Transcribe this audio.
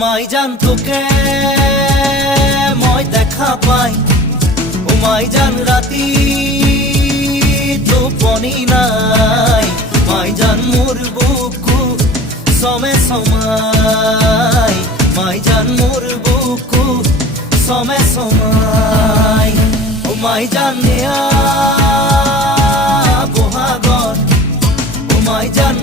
মাই জান তোকে মই দেখা পাই, ও মাই জান রাতি টোপনি নাই, মাই জান মোর বুকু সমে সমাই, মাই জান মোর বুকু সমে সমাই। ও মাই জান নেয়া বহাগর, ও মাই জান